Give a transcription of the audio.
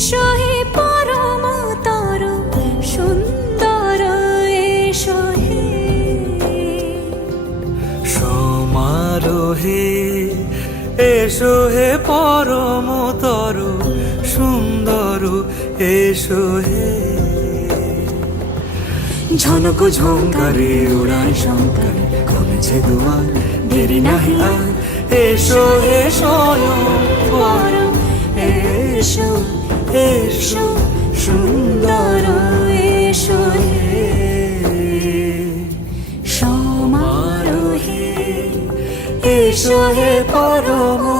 এসো হে পরমতর সুন্দর এসো হে সমারোহে এসো হে পরমতর সুন্দর এসো হে ঝনক ঝঙ্কারে উড়ায় শঙ্কারে খুলেছে দুয়ার দেরি নাহি আর এসো হে স্বয়ং পরম এসো এসো সুন্দর এসো হে সমারোহে এসো হে পরম